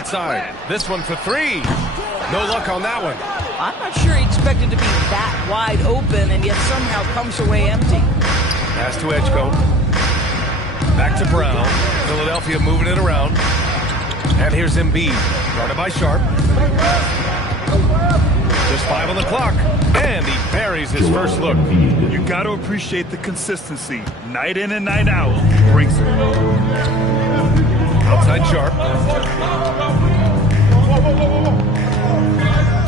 outside. This one for three. No luck on that one. I'm not sure he expected to be that wide open and yet somehow comes away empty. Pass to Edgecombe. Back to Brown. Philadelphia moving it around. And here's Embiid. Guarded by Sharp. Just 5 on the clock. And he buries his first look. You got to appreciate the consistency. Night in and night out. Brings it. Outside Sharp.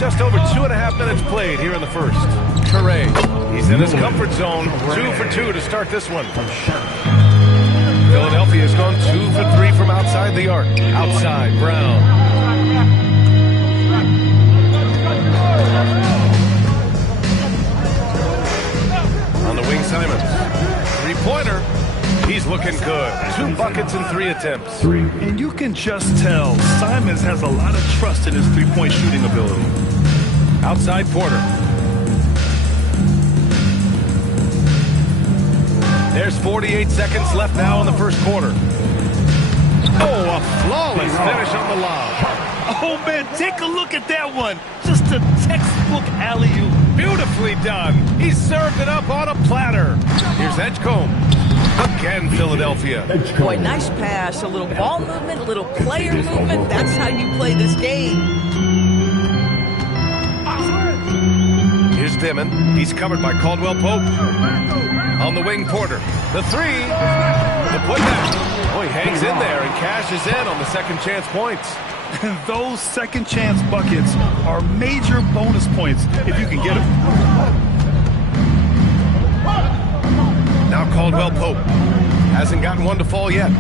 Just over 2.5 minutes played here in the first. Curry. He's in his comfort zone. 2 for 2 to start this one. Philadelphia has gone 2 for 3 from outside the arc. Outside, Brown. On the wing, Simons. Three-pointer. He's looking good. 2 buckets in 3 attempts. And you can just tell Simons has a lot of trust in his three-point shooting ability. Outside Porter. There's 48 seconds left now in the first quarter. Oh, a flawless finish on the lob. Oh, man, take a look at that one. Just a textbook alley-oop. Beautifully done. He served it up on a platter. Here's Edgecombe. Again, Philadelphia. Boy, nice pass. A little ball movement, a little player movement. That's how you play this game. Here's Dimon. He's covered by Caldwell Pope. On the wing, Porter. The three. The putback. Oh, he hangs in there and cashes in on the second chance points. And those second chance buckets are major bonus points if you can get them. Now Caldwell Pope. Hasn't gotten one to fall yet.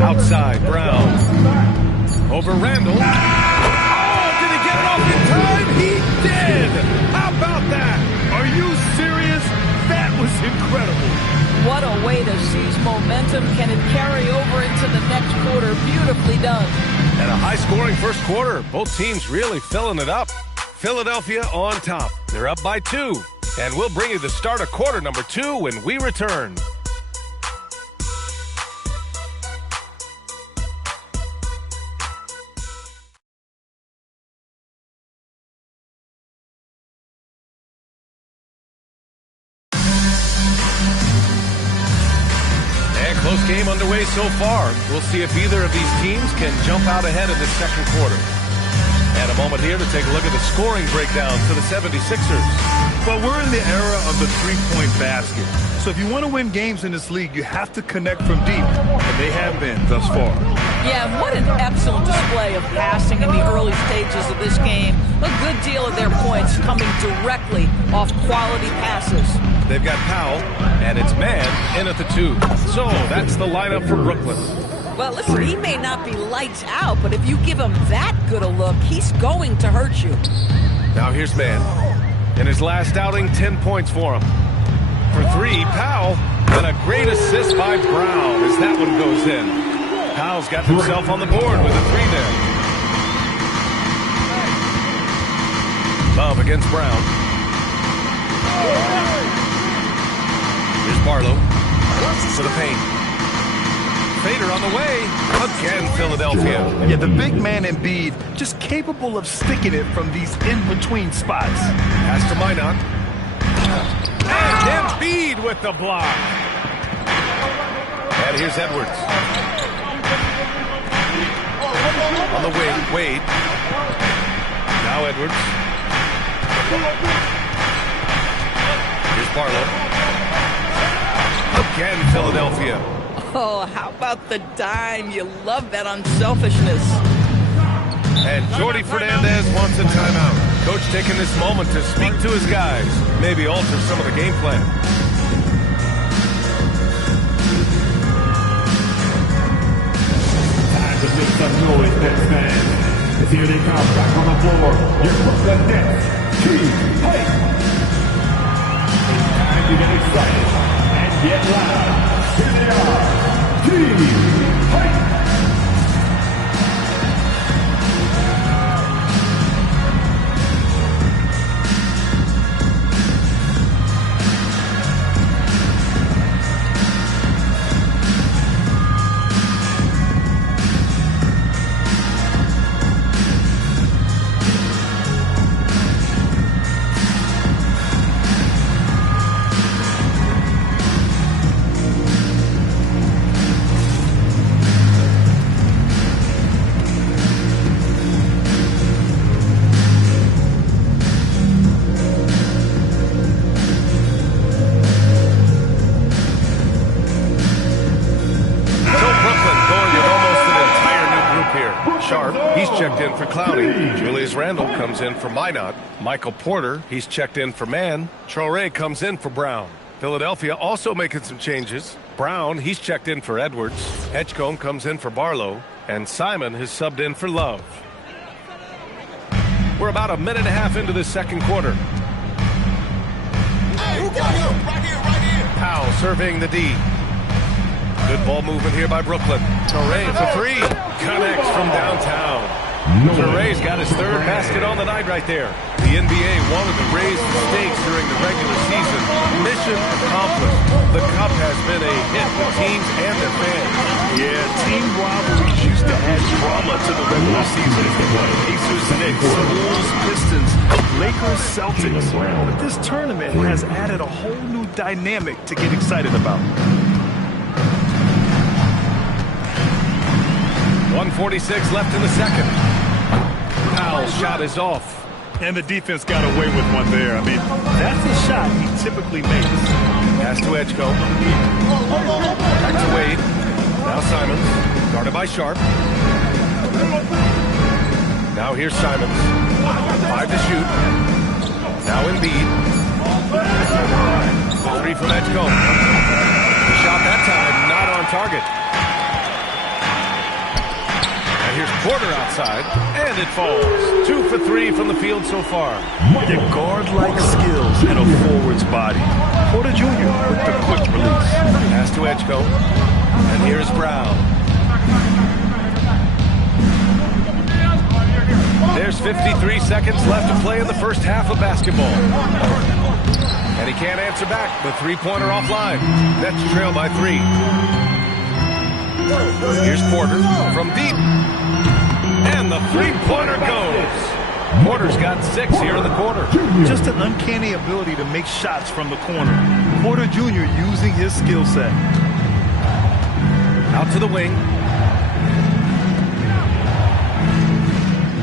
Outside, Brown. Over Randall. Oh, did he get it off in time? He did! How about that? Are you serious? That was incredible. What a way to seize momentum. Can it carry over into the next quarter? Beautifully done. And a high-scoring first quarter. Both teams really filling it up. Philadelphia on top. They're up by 2. And we'll bring you the start of quarter number 2 when we return. Close game underway so far. We'll see if either of these teams can jump out ahead in this second quarter. And a moment here to take a look at the scoring breakdown for the 76ers. But we're in the era of the three-point basket. So if you want to win games in this league, you have to connect from deep. And they have been thus far. Yeah, what an excellent display of passing in the early stages of this game. A good deal of their points coming directly off quality passes. They've got Powell, and it's man in at the 2. So that's the lineup for Brooklyn. Well, listen, he may not be lights out, but if you give him that good a look, he's going to hurt you. Now here's man. In his last outing, 10 points for him. For 3, Powell, and a great assist by Brown as that one goes in. Powell's got himself on the board with a 3 there. Love against Brown. Here's Barlow for the paint. Fader on the way. Again, Philadelphia. Yeah, the big man Embiid just capable of sticking it from these in-between spots. Pass to Minot. And Embiid with the block. And here's Edwards. On the wing, Wade. Now Edwards. Here's Barlow. Again, Philadelphia. Oh, how about the dime? You love that unselfishness. And Jordi Fernandez wants a timeout. Coach taking this moment to speak to his guys. Maybe alter some of the game plan. Time to make some noise, Nets fans. As here they come back on the floor. Your Brooklyn Nets, Team Hype. It's time to get excited and get loud. Here they are, Team Hype. Sharp. He's checked in for Clowney. Julius Randle comes in for Minot. Michael Porter, he's checked in for Mann. Traore comes in for Brown. Philadelphia also making some changes. Brown, he's checked in for Edwards. Edgecombe comes in for Barlow. And Simon has subbed in for Love. We're about a minute and a half into this second quarter. Powell surveying the D. Good ball movement here by Brooklyn. Traore for three. Connects from downtown. Toure's got his third basket on the night right there. The NBA wanted to raise the stakes during the regular season. Mission accomplished. The Cup has been a hit with teams and their fans. Yeah, team rivalries used to add drama to the regular season. Pacers, Knicks, Bulls, Pistons, Lakers, Celtics. But this tournament has added a whole new dynamic to get excited about. 1:46 left in the second. Powell's shot is off. And the defense got away with one there. I mean, that's a shot he typically makes. Pass to Edgecombe. Back to Wade. Now Simons. Guarded by Sharp. Now here's Simons. 5 to shoot. Now Embiid. Three from Edgecombe. Shot that time, not on target. Here's Porter outside, and it falls. 2 for 3 from the field so far. The guard-like skills in a forward's body. Porter Jr. with the quick release. Pass to Edgecombe, and here's Brown. There's 53 seconds left to play in the first half of basketball. And he can't answer back. The three-pointer offline. Nets trail by 3. Here's Porter from deep. And the three-pointer goes. Porter's got 6 here in the quarter. Just an uncanny ability to make shots from the corner. Porter Jr. using his skill set. Out to the wing.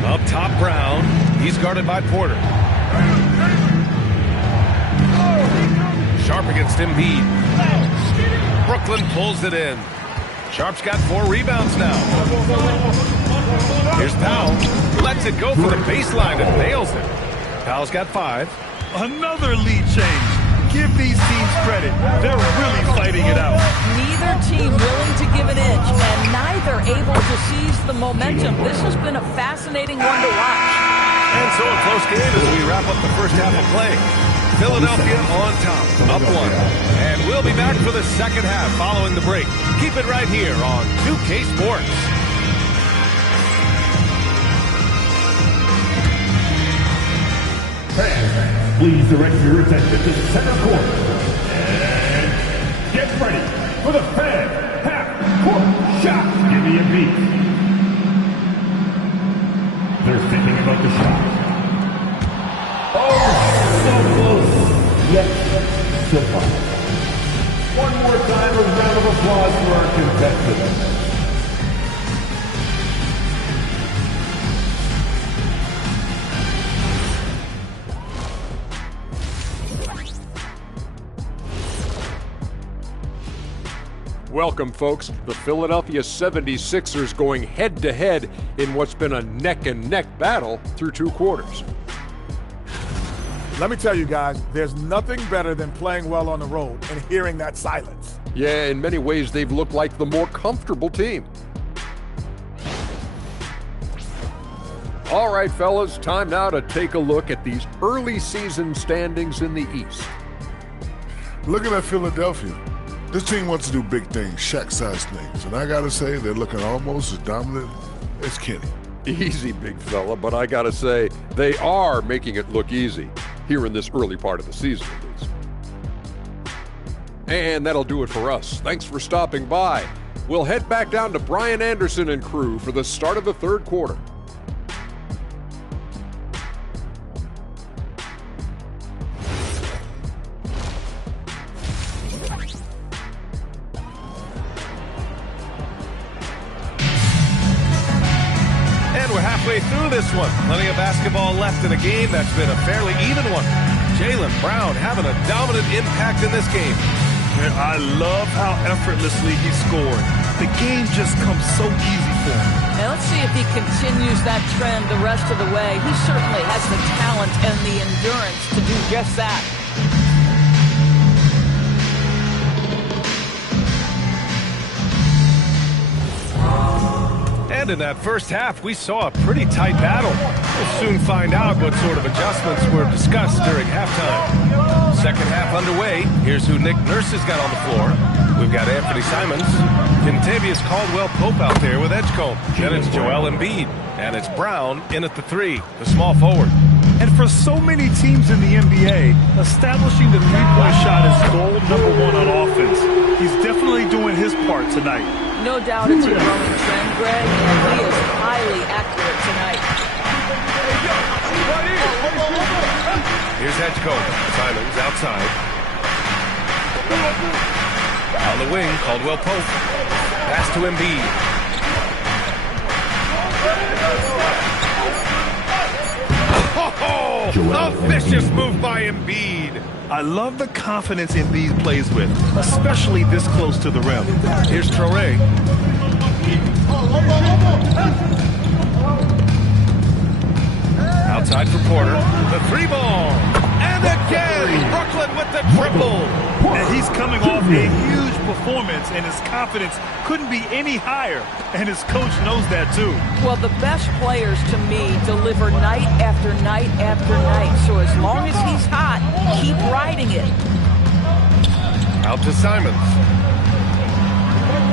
Up top, Brown. He's guarded by Porter. Sharp against Embiid. Brooklyn pulls it in. Sharp's got 4 rebounds now. Here's Powell. Lets it go for the baseline and nails it. Powell's got 5. Another lead change. Give these teams credit. They're really fighting it out. Neither team willing to give an inch, and neither able to seize the momentum. This has been a fascinating one to watch. And so a close game as we wrap up the first half of play. Philadelphia on top, up 1. And we'll be back for the second half following the break. Keep it right here on 2K Sports. Fans, please direct your attention to center court. And get ready for the fan half-court shot. Give me a beat. They're thinking about the shot. Oh, so close, yet so far. One more time, a round of applause for our contestants. Welcome, folks. The Philadelphia 76ers going head-to-head in what's been a neck-and-neck battle through 2 quarters. Let me tell you guys, there's nothing better than playing well on the road and hearing that silence. Yeah, in many ways, they've looked like the more comfortable team. All right, fellas, time now to take a look at these early season standings in the East. Looking at Philadelphia, this team wants to do big things, Shaq-sized things. And I got to say, they're looking almost as dominant as Kenny. Easy, big fella, but I got to say, they are making it look easy here in this early part of the season, at least. And that'll do it for us. Thanks for stopping by. We'll head back down to Brian Anderson and crew for the start of the third quarter. Through this one. Plenty of basketball left in a game that's been a fairly even one. Jaylen Brown having a dominant impact in this game. I love how effortlessly he scored. The game just comes so easy for him. And let's see if he continues that trend the rest of the way. He certainly has the talent and the endurance to do just that. And in that first half, we saw a pretty tight battle. We'll soon find out what sort of adjustments were discussed during halftime. Second half underway. Here's who Nick Nurse has got on the floor. We've got Anthony Simons, Kentavious Caldwell-Pope out there with Edgecombe. Then it's Joel Embiid, and it's Brown in at the 3, the small forward. And for so many teams in the NBA, establishing the three-point shot is goal number 1 on offense. He's definitely doing his part tonight. No doubt it's a growing trend, Greg, and he is highly accurate tonight. Here's Edgecombe. Simons outside. On the wing, Caldwell-Pope. Pass to Embiid. Oh, a vicious move by Embiid. I love the confidence Embiid plays with, especially this close to the rim. Here's Traoré. Outside for Porter. The 3-ball. And again, Brooklyn with the triple. And he's coming off a huge performance, and his confidence couldn't be any higher. And his coach knows that, too. Well, the best players, to me, deliver night after night after night. So as long as he's hot, keep riding it. Out to Simons.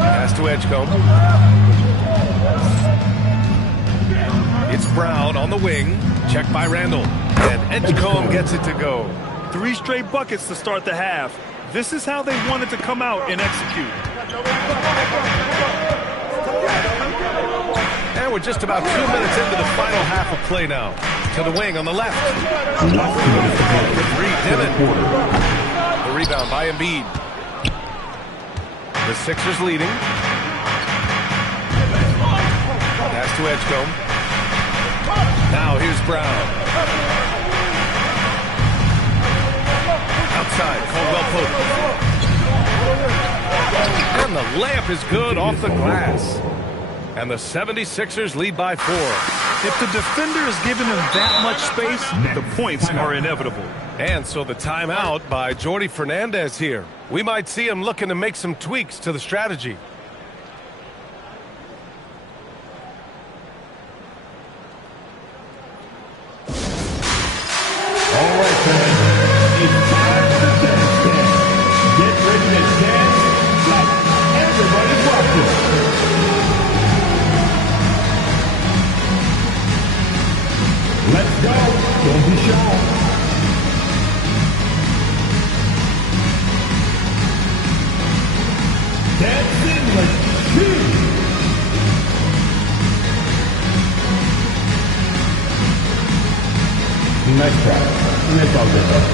Pass to Edgecombe. It's Brown on the wing. Checked by Randall. And Edgecombe gets it to go. 3 straight buckets to start the half. This is how they wanted to come out and execute. And we're just about 2 minutes into the final half of play now. To the wing on the left. For 3, Dimon. The rebound by Embiid. The Sixers leading. Pass to Edgecombe. Now here's Brown. Outside, Caldwell-Pope. And the layup is good off the glass. And the 76ers lead by 4. If the defender is giving him that much space, the points are inevitable. And so the timeout by Jordi Fernandez here. We might see him looking to make some tweaks to the strategy. All right, fans. It's time to dance. Get ready to dance like everybody's watching. Let's go. Don't be shy. Dancing like cheese. Nice try. Nice all good though.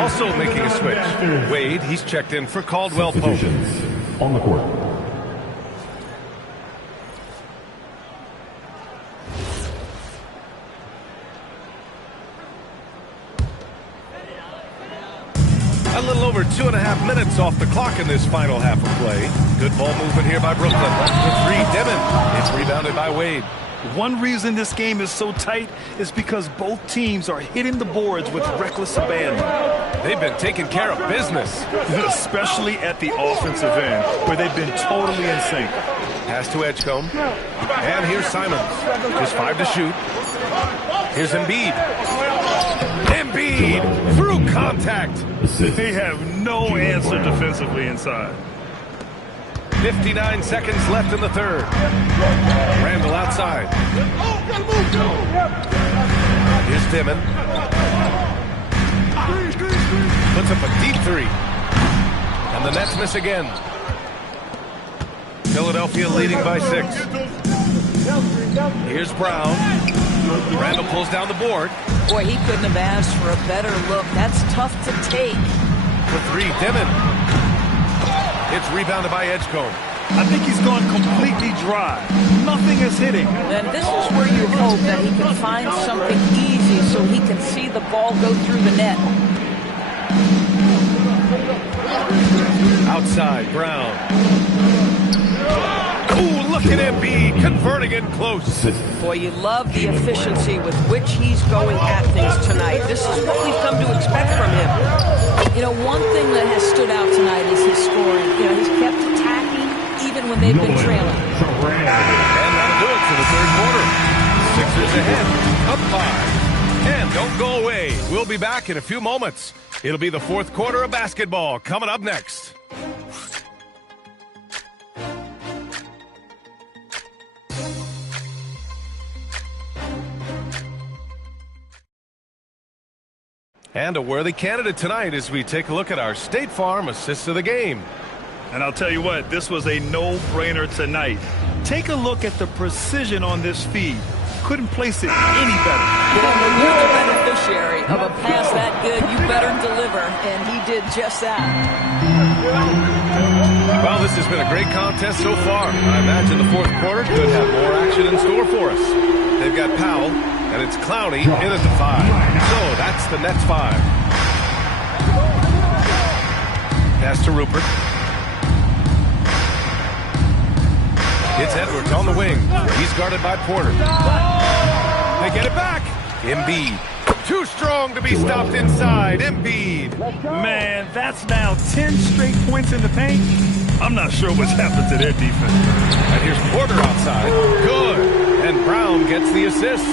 Also making a switch. Wade, he's checked in for Caldwell-Pope. On the court. A little over 2.5 minutes off the clock in this final half of play. Good ball movement here by Brooklyn. The 3, Dimon. It's rebounded by Wade. One reason this game is so tight is because both teams are hitting the boards with reckless abandon. They've been taking care of business. Especially at the offensive end, where they've been totally in sync. Pass to Edgecombe. And here's Simons. Just 5 to shoot. Here's Embiid. Embiid through contact. They have no answer defensively inside. 59 seconds left in the third. Randall outside. Here's Dimon. Puts up a deep three. And the Nets miss again. Philadelphia leading by 6. Here's Brown. Randall pulls down the board. Boy, he couldn't have asked for a better look. That's tough to take. For 3, Dimon. It's rebounded by Edgecombe. I think he's gone completely dry. Nothing is hitting. And this is where you hope that he can find something easy so he can see the ball go through the net. Outside, Brown. Ooh, look at Embiid converting it close. Boy, you love the efficiency with which he's going at things tonight. This is what we've come to expect from him. You know, one thing that has stood out tonight is his scoring. You know, he's kept attacking even when they've been trailing. And that'll do it for the third quarter. Sixers ahead, up 5. And don't go away. We'll be back in a few moments. It'll be the fourth quarter of basketball coming up next. And a worthy candidate tonight as we take a look at our State Farm assists of the game. And I'll tell you what, this was a no-brainer tonight. Take a look at the precision on this feed. Couldn't place it any better. When you're the beneficiary of a pass that good, you better deliver, and he did just that. Well, this has been a great contest so far. I imagine the fourth quarter could have more action in store for us. They've got Powell, and it's Clowney in at the 5. So that's the Nets 5. Pass to Rupert. It's Edwards on the wing. He's guarded by Porter. They get it back. Embiid. Too strong to be stopped inside. Embiid. Man, that's now 10 straight points in the paint. I'm not sure what's happened to their defense. And here's Porter outside. Good. And Brown gets the assist.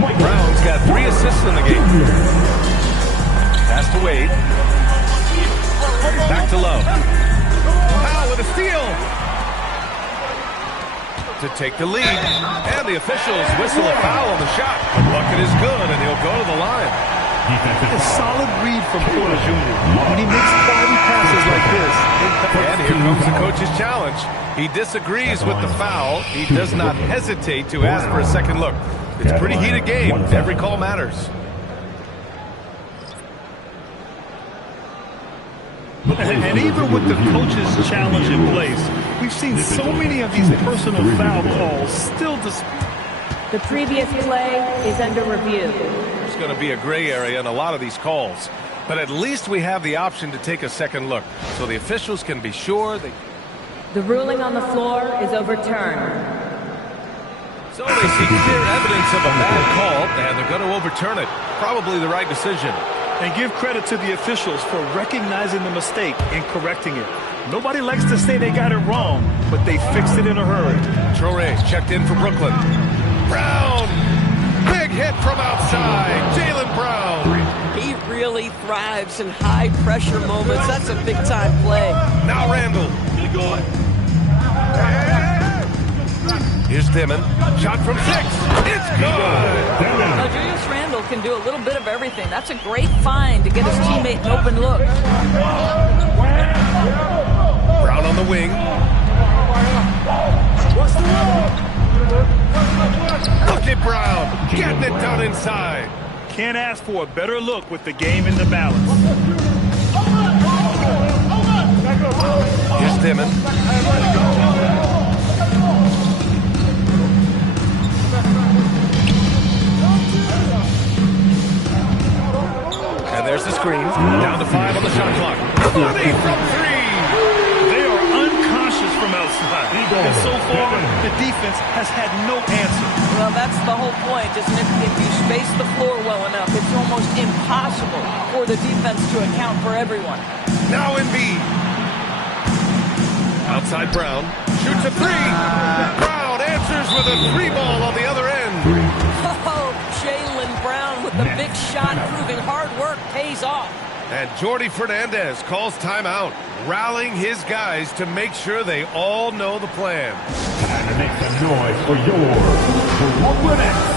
Brown's got 3 assists in the game. Pass to Wade. Back to Love. Powell with a steal. To take the lead. And the officials whistle a foul on the shot. But bucket is good, and he'll go to the line. A solid read from Porter Jr. When he makes quality passes like this. And here comes the coach's challenge. He disagrees with the foul. He does not hesitate to ask for a second look. It's a pretty heated game. Every call matters. And even with the coach's challenge in place, we've seen so many of these personal foul calls still The previous play is under review. There's going to be a gray area in a lot of these calls. But at least we have the option to take a second look. So the officials can be sure they... The ruling on the floor is overturned. So they see clear evidence of a bad call, and they're going to overturn it. Probably the right decision. And give credit to the officials for recognizing the mistake and correcting it. Nobody likes to say they got it wrong, but they fixed it in a hurry. Traore's checked in for Brooklyn. Brown! Big hit from outside. Jaylen Brown. He really thrives in high-pressure moments. That's a big-time play. Now Randall. Here's Dimon. Shot from 6. It's good. Julius Randle can do a little bit of everything. That's a great find to get his teammate an open look. Brown on the wing. Look at Brown. Getting it done inside. Can't ask for a better look with the game in the balance. Here's Dimon. And there's the screen. Down to 5 on the shot clock. Money from 3. They are unconscious from outside. And so far, the defense has had no answer. Well, that's the whole point, isn't it? If you space the floor well enough, it's almost impossible for the defense to account for everyone. Now Embiid. Outside Brown. Shoots a 3. Brown answers with a 3 ball on the other end. Oh, Jaylen Brown with the big shot, proving hard work pays off. And Jordi Fernandez calls timeout, rallying his guys to make sure they all know the plan. Time to make some noise for your Brooklyn Nets.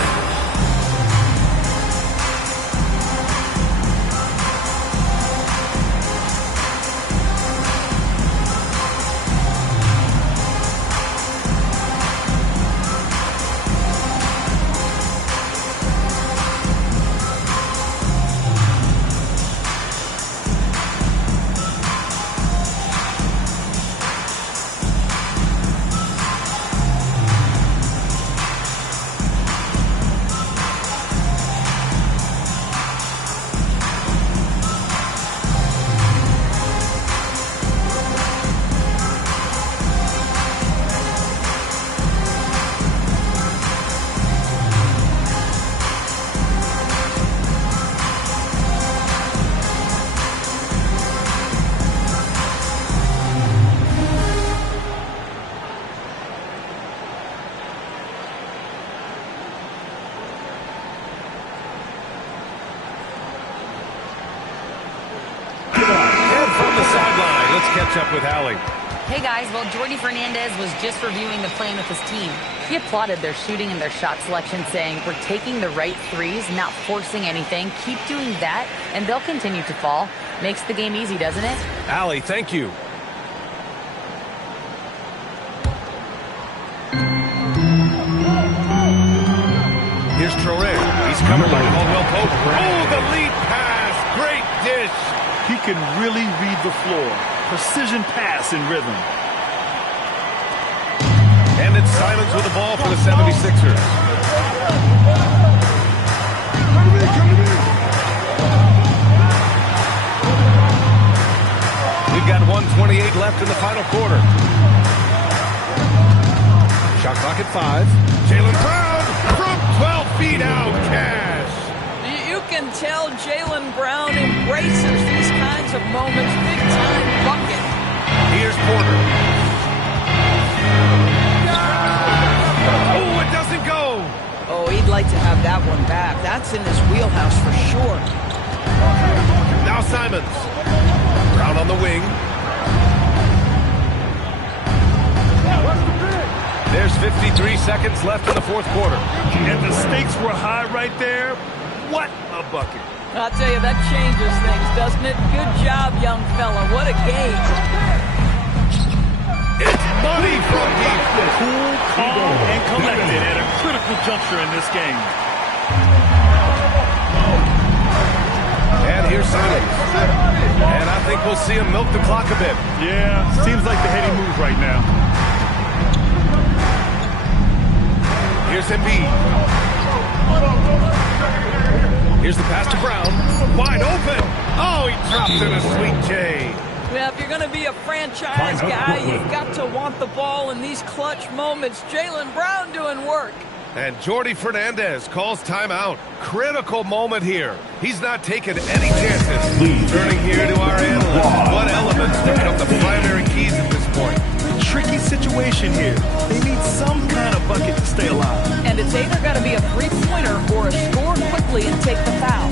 Catch up with Allie. Hey guys, well, Jordi Fernandez was just reviewing the plan with his team. He applauded their shooting and their shot selection, saying, "We're taking the right threes, not forcing anything. Keep doing that, and they'll continue to fall." Makes the game easy, doesn't it? Allie, thank you. Here's Traore. He's covered by Caldwell Pope. Oh, the lead pass. Great dish. He can really read the floor. Precision pass in rhythm. And it's Simons with the ball for the 76ers. We've got 1:28 left in the final quarter. Shot clock at 5. Jaylen Brown from 12 feet out. Cash. You can tell Jaylen Brown embraces these kinds of moments. Big-time bucket. Here's Porter. Oh, it doesn't go. Oh, he'd like to have that one back. That's in his wheelhouse for sure. Now Simons. Brown on the wing. There's 53 seconds left in the fourth quarter. And the stakes were high right there. What a bucket. I'll tell you, that changes things, doesn't it? Good job, young fella. What a game. It's money from deep. Cool, calm, and collected at a critical juncture in this game. And here's Simons. And I think we'll see him milk the clock a bit. Yeah, seems like the heady move right now. Here's Embiid. Here's the pass to Brown. Wide open. Oh, he dropped in a sweet J. Well, if you're going to be a franchise guy, you've got to want the ball in these clutch moments. Jaylen Brown doing work. And Jordi Fernandez calls timeout. Critical moment here. He's not taking any chances. Turning here to our analysts. What elements make up the primary keys at this point? Tricky situation here. They need some kind of bucket to stay alive. And it's either got to be a three-pointer or a score quickly and take the foul.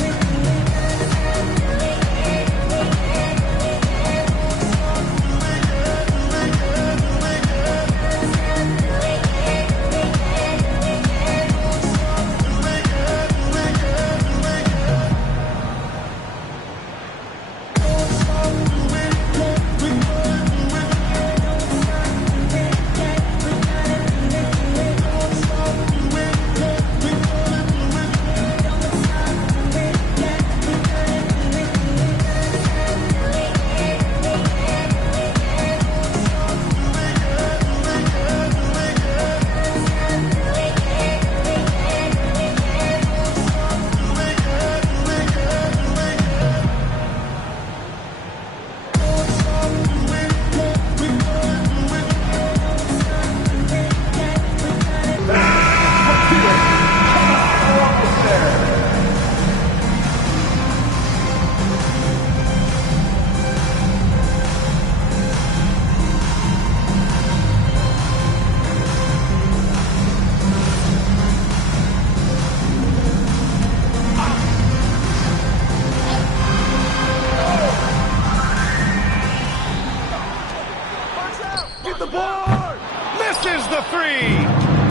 three.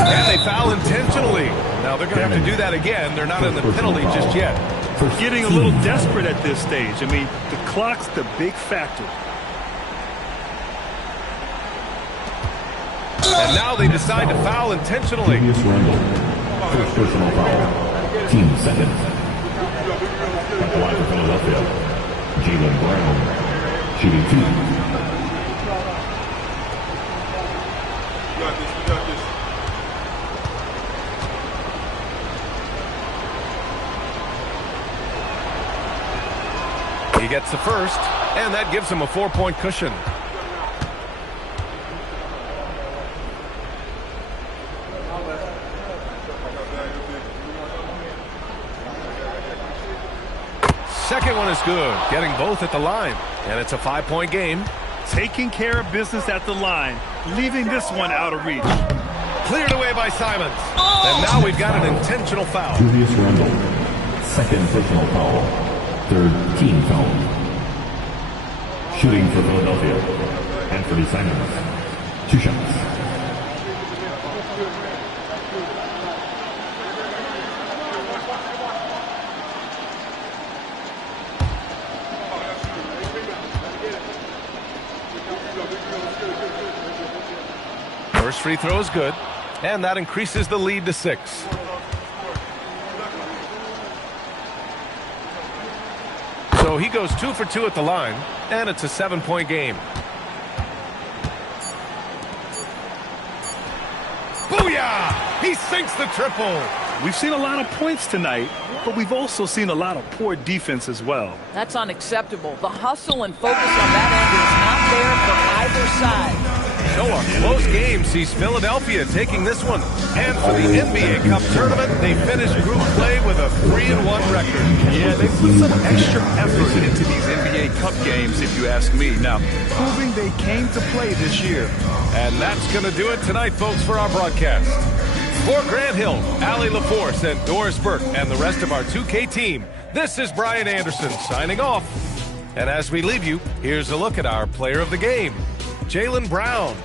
And they foul intentionally. Now they're going to have to do that again. They're not in the penalty just yet. Getting a little desperate at this stage. I mean, the clock's the big factor. And now they decide to foul intentionally. First personal foul. Team second. At the line for Philadelphia, Jaylen Brown, shooting 2. He gets the first, and that gives him a 4-point cushion. Second one is good, getting both at the line, and it's a 5-point game. Taking care of business at the line, leaving this one out of reach. Cleared away by Simons. And now we've got an intentional foul. Julius Randle, second personal foul. Third team foul. Shooting for Philadelphia, Anthony Simons. 2 shots. First free throw is good, and that increases the lead to 6. So he goes 2 for 2 at the line, and it's a 7-point game. Booyah! He sinks the triple. We've seen a lot of points tonight, but we've also seen a lot of poor defense as well. That's unacceptable. The hustle and focus on that end is not there for either side. So a close game sees Philadelphia taking this one. And for the NBA Cup tournament, they finished group play with a 3-1 record. Yeah, they put some extra effort into these NBA Cup games, if you ask me. Now, proving they came to play this year. And that's going to do it tonight, folks, for our broadcast. For Grant Hill, Allie LaForce, and Doris Burke, and the rest of our 2K team, this is Brian Anderson signing off. And as we leave you, here's a look at our player of the game, Jaylen Brown.